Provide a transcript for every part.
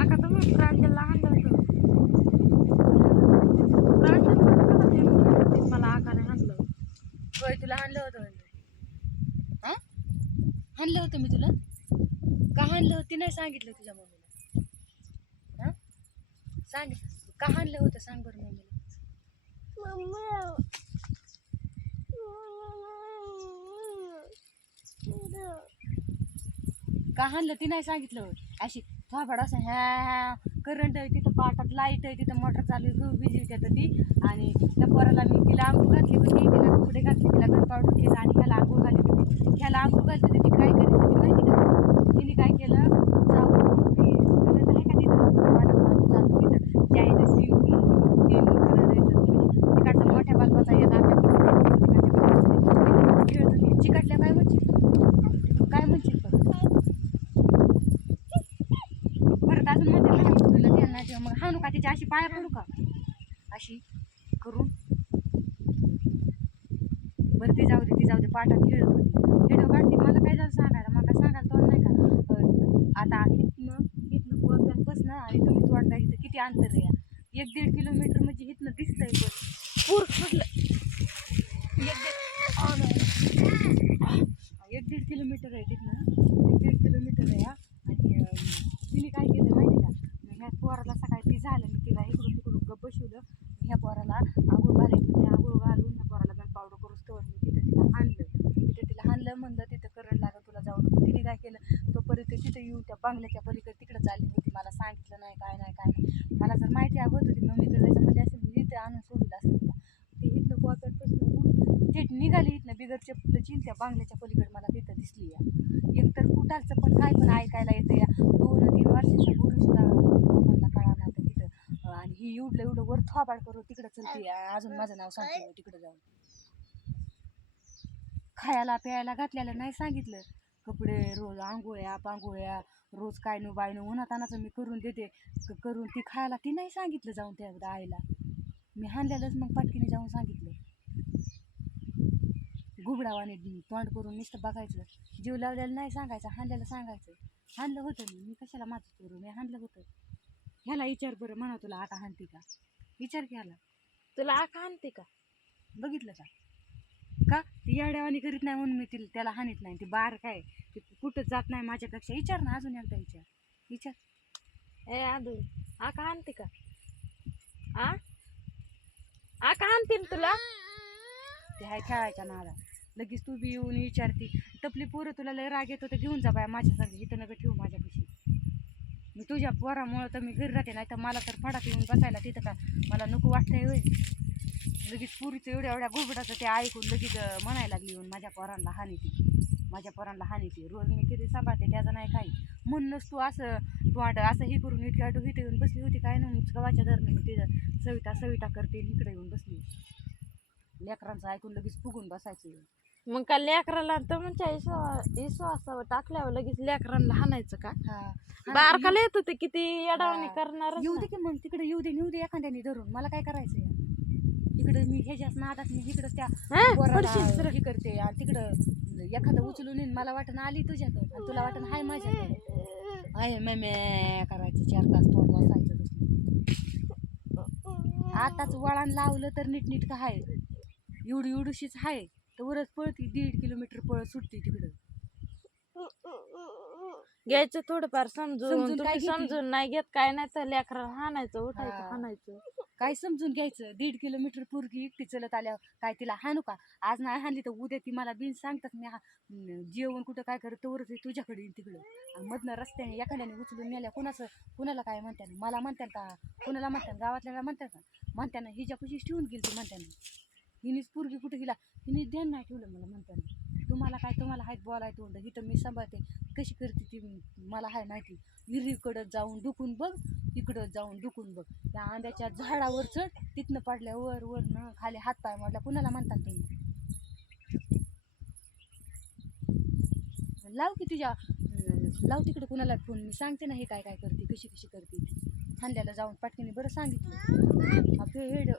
आका तुम्ही प्रांजलला आणलं होतं. प्रांजल मला आकाने आणलं. होय तुला हाणलं होतं हा हाणलं होतं मी तुला का हाणलं होतं नाही सांगितलं तुझ्या मम्मीला हा सांगितलं का हाणलं होतं सांग बरं मम्मीला का हाणलं ती नाही सांगितलं होय. अशी थोबाड असं ह्या करंट आहे तिथं पाटात लाईट आहे तिथं मोटर चालू आहे गहू भिजवते तर ती आणि त्या पोराला मी तिला आंघोळ घातली होती तिला कपडे घातले तिला गन पावडर केलं आणि ह्याला आंघोळ घातली होती ह्याला आंघोळ घातली होती ती काय करीत होती माहिती का तिने काय केलं जाऊन ती करंट आहे का तिथं पाटात चालू तिथं त्या इथं तीन करंट येतं म्हणजे तिकडचा मोठ्या बालपाचा येत आपल्या खेळत होती चिकटल्या काय म्हणशील परत अजून म्हणते तुला त्यांना मग हाणू का तिच्या अशी पाया पडू का अशी करून बरं ती जाऊ दे पाठात खेळत होती व्हिडिओ काढते मला काय झालं सांगायला मला काय सांगायला तोंड नाही का आता इथनं पोरप्यापासनं आणि तुम्ही तोडता इथं किती अंतर आहे 1-1.5 किलोमीटर म्हणजे इथनं दिसतंय पण पूर सुटलं 1-1.5 किलोमीटर आहे तिथनं 1-1.5 किलोमीटर आहे आणि तिने काय केलं माहिती का ह्या पोराला सकाळी ती झालं मी तिला इकडून तिकडून गप्प बसवलं ह्या पोराला आंघोळ घालायचं होते आंघोळ घालून ह्या पोराला गन पावडर करून स्टोअर मी तिथं तिला हाणलं म्हणलं तिथं करंट लागलं तुला जाऊ नको तिने काय केलं तोपर्यंत तिथं येऊन त्या बांगल्याच्या पलीकडे तिकडे चालली होती मला सांगितलं नाही काय नाही मला जर माहिती होत होती मम्मीकडे जायचं म्हणजे असेल मी इथं आणून सोडलं असतं तिला ते इथलं कॉपॅटपासून थेट निघाली इथनं बिगर चपलची त्या बांगल्याच्या पलीकडे मला तिथं दिसली या एकतर कुठारचं पण काय पण ऐकायला येतं या 2-3 वर्षाच्या पोरी सुद्धा लोकांना कळा ना तर तिथं आणि ही एवढं वर थोबाड करून तिकडं चलते अजून माझं नाव सांगते तिकडं जाऊन खायला प्यायला घातल्याला नाही सांगितलं कपडे रोज आंघोळ्या रोज काय नो बायनो उन्हातानाचं मी करून देते करून ती खायला ती नाही सांगितलं जाऊन त्या आईला मी हाणलेलंच मग पटकीने जाऊन सांगितलं गुबडावाने तोंड करून नुसतं बघायचं जीव लावलेलं नाही सांगायचं हाणलेलं सांगायचं हाणलं होतं मी कशाला माझं करू मी हाणलं होतं ह्याला विचार बरं म्हणा तुला आका हाणते का विचार घ्यायला तुला आका आणते का बघितलं का ती येड्यावानी करीत नाही म्हणून मी त्याला हानीत नाही ती बार काय ती कुठं जात नाही माझ्यापेक्षा विचार ना अजून एकदा विचार ए आदू आका आणते का आका आणते ना तुला ते हाय खेळायच्या नाला लगेच तू बी येऊन विचारती तपली पोरं तुला लय राग येतो तर घेऊन जा बाय माझ्यासारखं इथं नका ठेवू माझ्यापाशी मी तुझ्या पोरामुळं तर मी घरी राहते नाही तर मला तर फडात येऊन बसायला तिथं का मला नको वाटतंय होय लगेच पुरीचं एवढ्या गुबडाचं ते ऐकून लगेच म्हणायला लागली येऊन माझ्या पोरांना हानीती रोज मी किती सांभाळते त्याचं नाही काही म्हणूनच तू असं असं हे करून इतक्या इथं येऊन बसली होती काय ना गव्हाच्या धरणं मी तिथं सविता करते इकडे येऊन बसली लेकरांचं ऐकून लगेच फुगून बसायचं मग का लेकराला तर म्हणजे विश्वासावर टाकल्यावर लगेच लेकरांना हाणायचं का बारकाला येत होते किती येडावणी करणार येऊ दे की मग तिकडे येऊ दे एखाद्याने धरून मला काय करायचं तिकडं मी ह्याच्याच नादात मी इकडं त्या हे करते आणि तिकडं एखादं उचलून येईन मला वाटण आली तुझ्याकडं आणि तुला वाटण हाय माझ्याकडं आहे मे करायचं 4 तास तोंड वाचायचं आताच वळण लावलं तर नीटनीटकं हाय एवढीशीच हाय तर वरच पळती 1.5 किलोमीटर पळत सुटते तिकडं घ्यायचं थोडंफार समजून नाही घेत काय नाही तर लेकराला हाणायचं उठायचं हाणायचं काय समजून घ्यायचं 1.5 किलोमीटर पोरगी एकटी चलत आल्यावर काय तिला हाणू का आज नाही हाणली तर उद्या ती मला बिन सांगतात मी जेवण कुठं काय करत तोवरच तुझ्याकडे येईल तिकडं मधनं रस्त्याने एखाद्याने उचलून नेल्या कुणाला काय म्हणतात मला म्हणतात का कुणाला म्हणतात गावातल्याला म्हणतात हिच्यापाशीच ठेवून गेली ती म्हणतात हिनीच पोरगी कुठं गेला हिने ध्यान नाही ठेवलं मला म्हणतात तुम्हाला हाय बोलाय तोंड हिथं मी सांभाळते कशी करते ती मला हाय माहिती विहिरीकडं जाऊन डुकून बघ इकडं जाऊन डुकून बघ त्या आंब्याच्या झाडावर चढ तिथनं पडल्या वर न खाली हातपाय मोडल्या कुणाला म्हणतात तुम्ही लाव की लाव तिकडे कुणाला फोन मी सांगते ना हे काय करते कशी करते खांद्याला जाऊन पाटकीने बरं सांगितलं हेड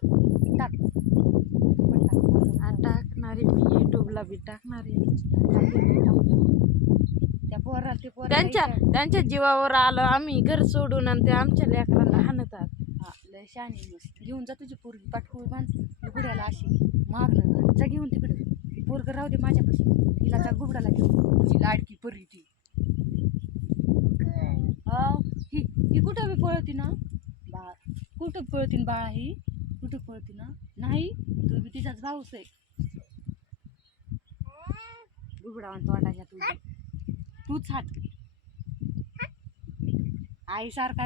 टाकणारे मी युट्यूबला बी टाकणारे त्या पोरा ते पोर त्यांच्या जीवावर आलो आम्ही घर सोडून आणि ते आमच्या लेकरांना हाणतात. हा लय शानी मस्त घेऊन जा तुझी पोरगी पाठवून बांध घुबड्याला अशी मागणं जा घेऊन तिकडे पोरग राहू दे माझ्यापाशी तिला जा घुबडाला घेऊन तुझी लाडकी परी ती ही कुठं बी पळती ना बाळा कुठं पळतीन बाळा ही कुठं पळती ना नाही तू बी तिचाच भाऊच आहे घुबडा आणि तोंडाच्या तुझी तूच हात आई सारखा